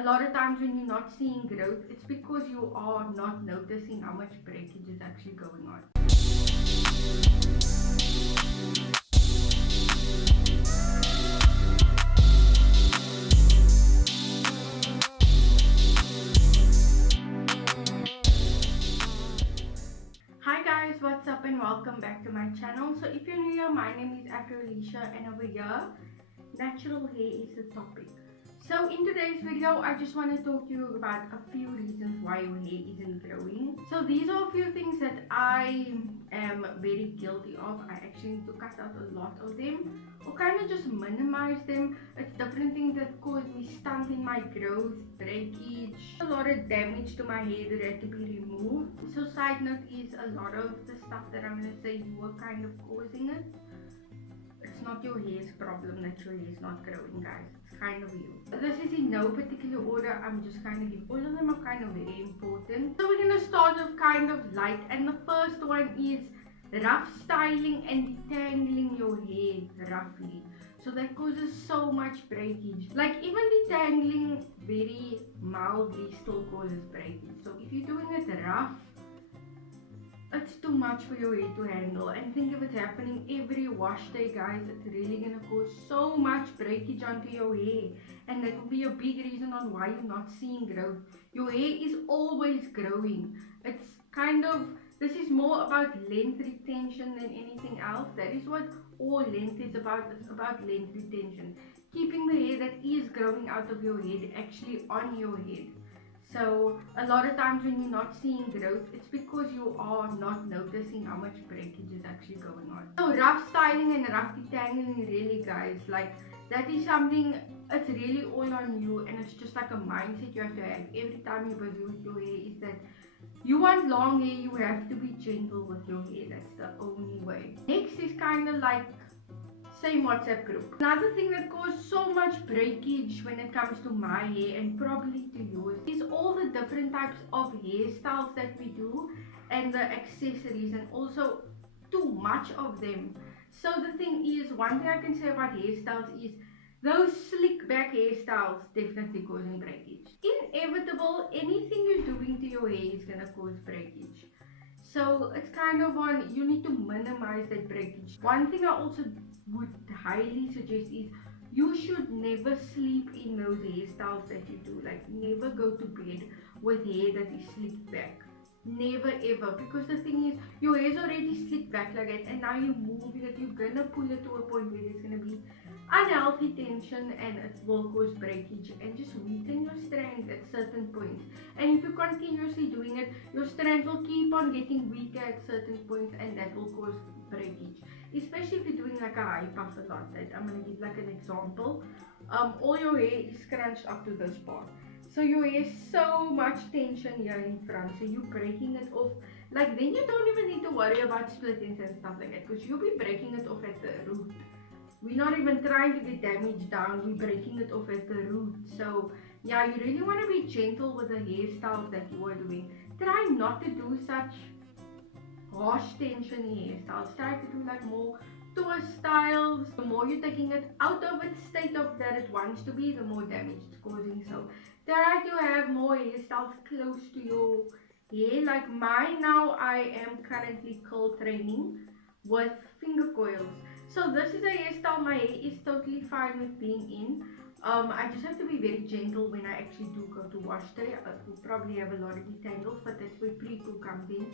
a lot of times when you're not seeing growth, it's because you are not noticing how much breakage is actually going on. Hi guys, what's up and welcome back to my channel. So if you're new here, my name is Afrolecia and over here, natural hair is the topic. So in today's video, I just want to talk to you about a few reasons why your hair isn't growing. So these are a few things that I am very guilty of. I actually need to cut out a lot of them or kind of just minimize them. It's different things that cause me stunting my growth, breakage, a lot of damage to my hair that had to be removed. So side note is a lot of the stuff that I'm going to say you are kind of causing it. It's not your hair's problem that your hair is not growing, guys. It's kind of you. This is in no particular order. I'm just kind of all of them are kind of very important. So we're gonna start with kind of light, and the first one is rough styling and detangling your hair roughly. So that causes so much breakage. Like even detangling very mildly still causes breakage. So if you're doing it rough, it's too much for your hair to handle. And think if it's happening every wash day, guys, it's really gonna cause so much breakage onto your hair, and that will be a big reason on why you're not seeing growth. Your hair is always growing. It's kind of, this is more about length retention than anything else. That is what all length is about. It's about length retention, keeping the hair that is growing out of your head actually on your head. So a lot of times when you're not seeing growth, it's because you are not noticing how much breakage is actually going on. So rough styling and rough detangling, really guys, like that is something, it's really all on you, and it's just like a mindset you have to have every time you're busy with your hair, is that you want long hair, you have to be gentle with your hair. That's the only way. Next is kind of like same WhatsApp group. Another thing that causes so much breakage when it comes to my hair and probably to yours is all the different types of hairstyles that we do and the accessories, and also too much of them. So the thing is, one thing I can say about hairstyles is those slick back hairstyles definitely causing breakage. Inevitable, anything you're doing to your hair is gonna cause breakage. So it's kind of on, you need to minimize that breakage. One thing I also would highly suggest is you should never sleep in those hairstyles that you do. Like never go to bed with hair that is slicked back. Never ever, because the thing is, your hair is already slicked back like that, and now you're moving it, you're gonna pull it to a point where there's gonna be unhealthy tension and it will cause breakage and just weaken your strands at certain points. And if you continuously doing it, your strands will keep on getting weaker at certain points, and that will cause breakage. Especially if you're doing like a high puff a lot. That I'm gonna give like an example. All your hair is scrunched up to this part. So your hair is so much tension here in front, so you're breaking it off. Like then you don't even need to worry about splittings and stuff like that, because you'll be breaking it off at the root. We're not even trying to get damage down, we're breaking it off at the root. So yeah, you really want to be gentle with the hairstyles that you are doing. Try not to do such harsh tension hairstyles. Try to do like more twist styles. The more you're taking it out of its state of that it wants to be, the more damage it's causing. So try to have more hairstyles close to your hair. Like mine now, I am currently curl training with finger coils. So this is a hairstyle my hair is totally fine with being in. I just have to be very gentle when I actually do go to wash day. I will probably have a lot of detangles, but that's where pre-poo comes in.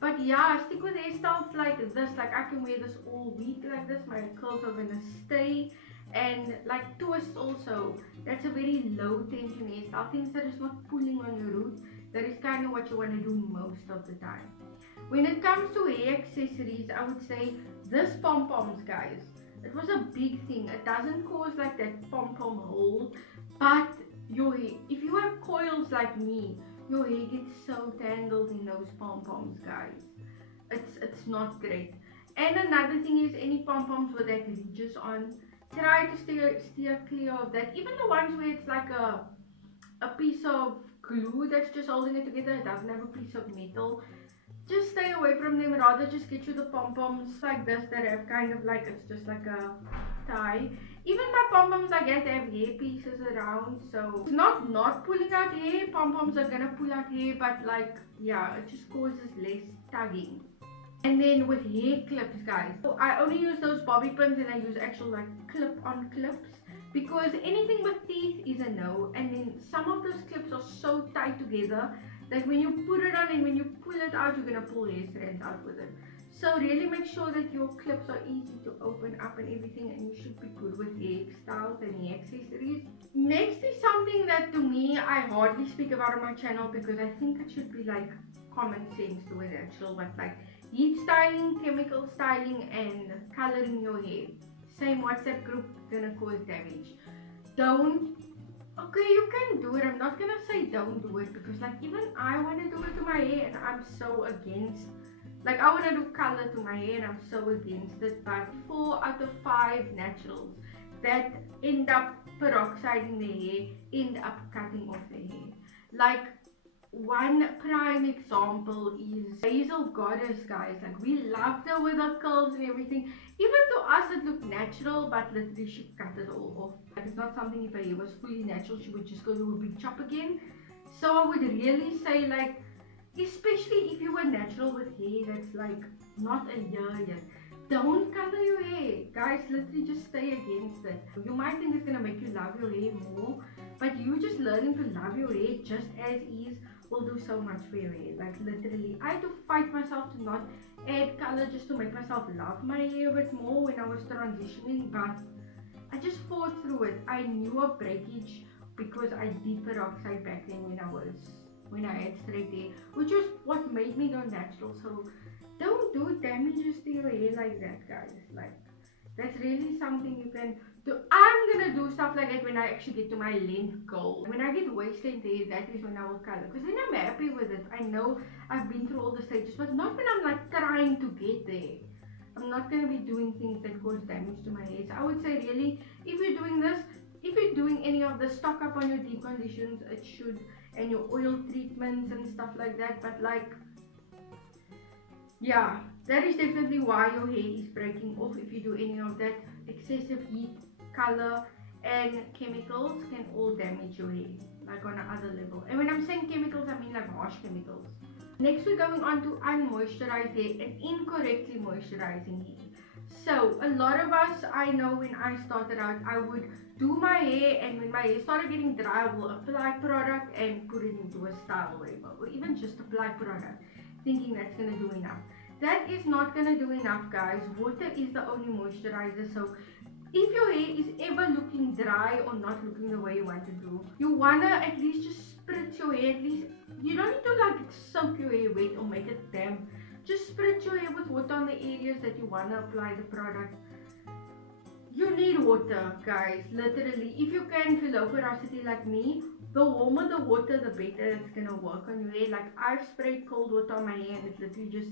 But yeah, I stick with hairstyles like this. Like I can wear this all week like this. My curls are gonna stay. And like twists also. That's a very low tension hairstyle. Things that is not pulling on your root. That is kind of what you want to do most of the time. When it comes to hair accessories, I would say this pom-poms, guys. It was a big thing. It doesn't cause like that pom-pom hole, but your hair, if you have coils like me, your hair gets so tangled in those pom-poms, guys. It's not great. And another thing is any pom-poms with that ridges on, try to steer clear of that. Even the ones where it's like a piece of glue that's just holding it together, it doesn't have a piece of metal. Just stay away from them. Rather just get you the pom-poms like this that have kind of like, it's just like a tie. Even my pom-poms I get have hair pieces around, so it's not pulling out hair. Pom-poms are gonna pull out hair, but like, yeah, it just causes less tugging. And then with hair clips, guys, so I only use those bobby pins, and I use actual like clip-on clips, because anything with teeth is a no. And then some of those clips are so tight together that when you put it on and when you pull it out, you're gonna pull hair strands out with it. So really make sure that your clips are easy to open up and everything, and you should be good with hair styles and hair accessories. Next is something that to me I hardly speak about on my channel, because I think it should be like common sense to it actual, but like heat styling, chemical styling, and coloring your hair. Same WhatsApp group, gonna cause damage. Don't. Okay, you can do it. I'm not gonna say don't do it, because like even I want to do it to my hair and I'm so against. Like I want to do color to my hair and I'm so against it. But 4 out of 5 naturals that end up peroxiding their hair end up cutting off their hair. Like one prime example is Hazel Goddess, guys. Like we loved her with her curls and everything. Even to us it looked natural, but literally she cut it all off. Like it's not something, if her hair was fully natural she would just go to a big chop again. So I would really say, like, especially if you were natural with hair that's like not a year yet, don't color your hair, guys. Literally just stay against it. You might think it's gonna make you love your hair more, but you just learning to love your hair just as is will do so much for your hair. Like literally I had to fight myself to not add color just to make myself love my hair a bit more when I was transitioning, but I just fought through it. I knew of breakage because I did peroxide back then when I had straight hair, which was what made me go natural. So don't do damages to your hair like that, guys. Like that's really something you can do. I'm gonna do stuff like that when I actually get to my length goal. When I get waist length hair, that is when I will color, because then I'm happy with it. I know I've been through all the stages, but not when I'm like trying to get there. I'm not gonna be doing things that cause damage to my hair. So I would say really, if you're doing this, if you're doing any of the stock up on your deep conditions, it should, and your oil treatments and stuff like that. But like, yeah, that is definitely why your hair is breaking off. If you do any of that, excessive heat, color, and chemicals can all damage your hair, like on another level. And when I'm saying chemicals, I mean like harsh chemicals. Next, we're going on to unmoisturized hair and incorrectly moisturizing hair. So a lot of us, I know when I started out, I would do my hair, and when my hair started getting dry, I will apply product and put it into a style wave, or even just apply product, thinking that's gonna do enough. That is not gonna do enough, guys. Water is the only moisturizer. So if your hair is ever looking dry or not looking the way you want to do, you wanna at least just spritz your hair. At least you don't need to like soak your hair wet or make it damp. Just spritz your hair with water on the areas that you wanna apply the product. You need water, guys. Literally, if you can feel low porosity like me, the warmer the water, the better it's gonna work on your hair. Like I've sprayed cold water on my hair, and it literally just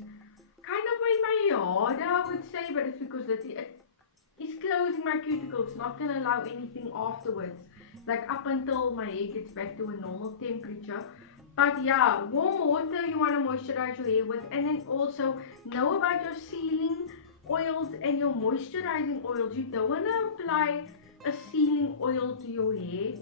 kind of made my hair harder, I would say, but it's because it's closing my cuticles, not gonna allow anything afterwards, like up until my hair gets back to a normal temperature. But yeah, warm water you want to moisturize your hair with, and then also know about your sealing oils and your moisturizing oils. You don't want to apply a sealing oil to your hair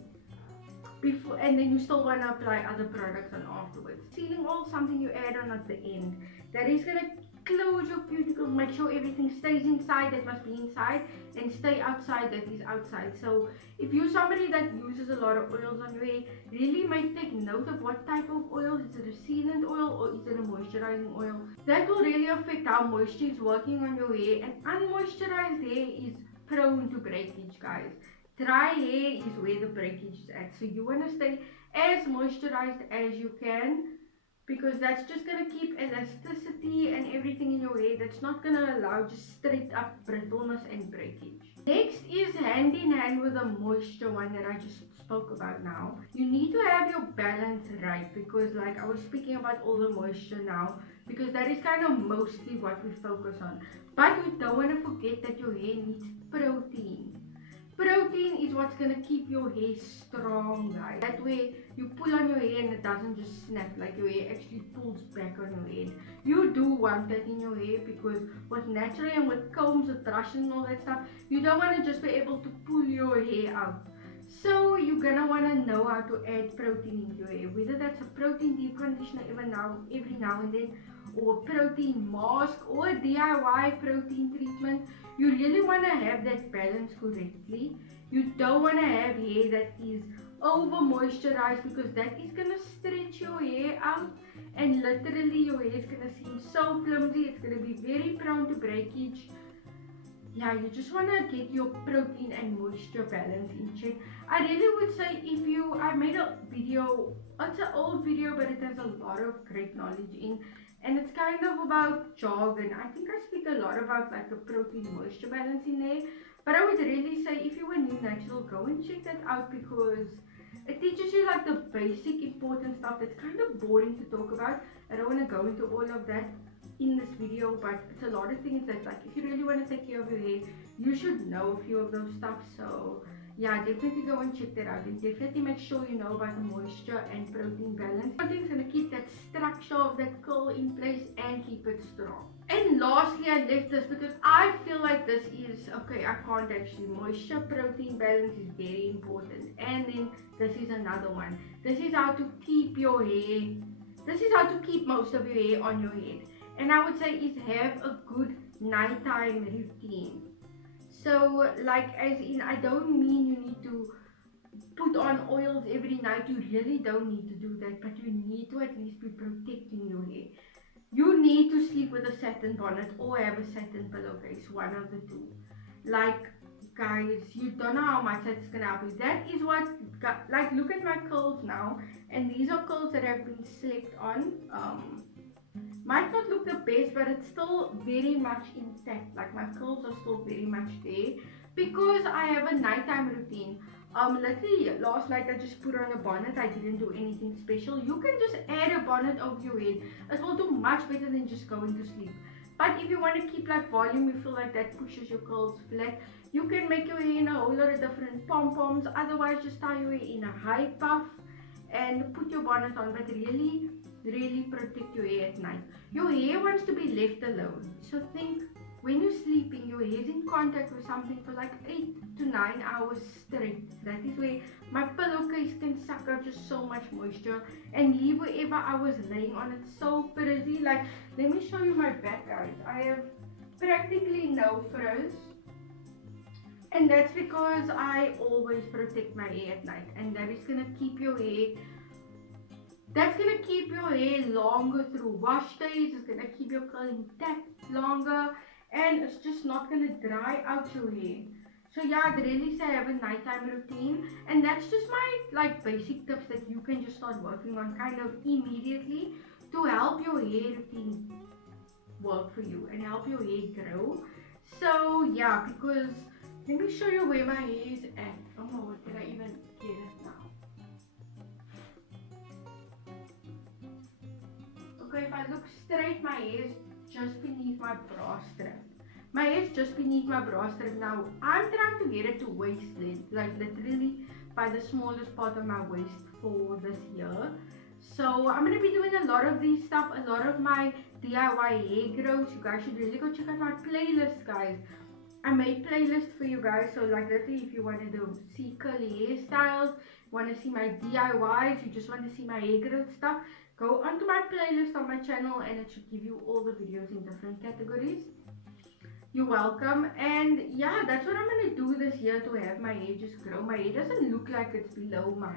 before, and then you still want to apply other products on afterwards. Sealing oil is something you add on at the end. That is gonna close your cuticles, make sure everything stays inside that must be inside, and stay outside that is outside. So if you're somebody that uses a lot of oils on your hair, really might take note of what type of oil. Is it a sealant oil or is it a moisturizing oil? That will really affect how moisture is working on your hair, and unmoisturized hair is prone to breakage, guys. Dry hair is where the breakage is at, so you want to stay as moisturized as you can, because that's just going to keep elasticity and everything in your hair. That's not going to allow just straight up brittleness and breakage. Next is hand in hand with the moisture one that I just spoke about now. You need to have your balance right, because like I was speaking about all the moisture now, because that is kind of mostly what we focus on. But we don't want to forget that your hair needs protein. Protein is what's gonna keep your hair strong, guys. That way you pull on your hair and it doesn't just snap, like your hair actually pulls back on your head. You do want that in your hair because with natural and with combs, with brushes and all that stuff, you don't want to just be able to pull your hair out. So you're gonna wanna know how to add protein into your hair, whether that's a protein deep conditioner every now and then, or a protein mask, or a DIY protein treatment. You really wanna have that balance correctly. You don't wanna have hair that is over moisturized, because that is gonna stretch your hair out, and literally your hair is gonna seem so flimsy. It's gonna be very prone to breakage. Yeah, you just want to get your protein and moisture balance in check. I really would say I made a video, it's an old video, but it has a lot of great knowledge in, and it's kind of about jargon. I think I speak a lot about like the protein moisture balance in there, but I would really say if you were new natural, go and check that out, because it teaches you like the basic important stuff that's kind of boring to talk about. I don't want to go into all of that in this video, but it's a lot of things that, like, if you really want to take care of your hair, you should know a few of those stuff. So yeah, definitely go and check that out, and definitely make sure you know about the moisture and protein balance. Protein is going to keep that structure of that curl in place and keep it strong. And lastly, I left this because I feel like this is okay. I can't actually. Moisture protein balance is very important, and then this is another one. This is how to keep your hair. This is how to keep most of your hair on your head. And I would say is have a good nighttime routine. So like, as in, I don't mean you need to put on oils every night. You really don't need to do that, but you need to at least be protecting your hair. You need to sleep with a satin bonnet or have a satin pillowcase, one of the two. Like, guys, you don't know how much that's gonna help you. That is what, like, look at my curls now, and these are curls that have been slept on. Might not look the best, but it's still very much intact. Like, my curls are still very much there because I have a nighttime routine. Literally last night I just put on a bonnet. I didn't do anything special. You can just add a bonnet over your head. It will do much better than just going to sleep. But if you want to keep like volume, you feel like that pushes your curls flat, you can make your hair in a whole lot of different pom-poms. Otherwise, just tie your hair in a high puff and put your bonnet on. But really protect your hair at night. Your hair wants to be left alone. So think, when you're sleeping, your hair is in contact with something for like 8 to 9 hours straight. That is where my pillowcase can suck up just so much moisture and leave wherever I was laying on it so frizzy. Like, let me show you my back, guys. I have practically no frizz. And that's because I always protect my hair at night. And that is going to keep your hair... That's going to keep your hair longer through wash days. It's going to keep your curl intact longer. And it's just not going to dry out your hair. So yeah, I'd really say have a nighttime routine. And that's just my like basic tips that you can just start working on kind of immediately to help your hair routine work for you and help your hair grow. So yeah, because let me show you where my hair is at. Oh no, did I even get it now? Okay, if I look straight, my hair is just beneath my bra strap. My hair is just beneath my bra strap now. I'm trying to get it to waist length, like literally by the smallest part of my waist for this year. So I'm going to be doing a lot of these stuff, a lot of my DIY hair grows. You guys should really go check out my playlist, guys. I made playlists for you guys. So like literally, if you wanted to see curly hairstyles, want to see my DIYs, you just want to see my hair growth stuff, go onto my playlist on my channel and it should give you all the videos in different categories. You're welcome. And yeah, that's what I'm going to do this year to have my hair just grow. My hair doesn't look like it's below my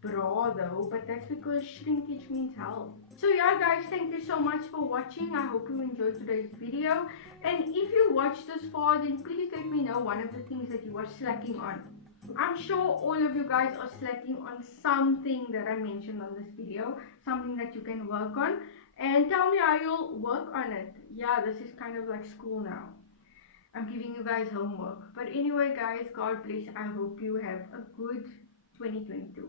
bra though, but that's because shrinkage means health. So yeah guys, thank you so much for watching. I hope you enjoyed today's video, and if you watched this far, then please let me know one of the things that you are slacking on. I'm sure all of you guys are slacking on something that I mentioned on this video, something that you can work on, and tell me how you'll work on it. Yeah, this is kind of like school now. I'm giving you guys homework. But anyway guys, God bless. I hope you have a good 2022.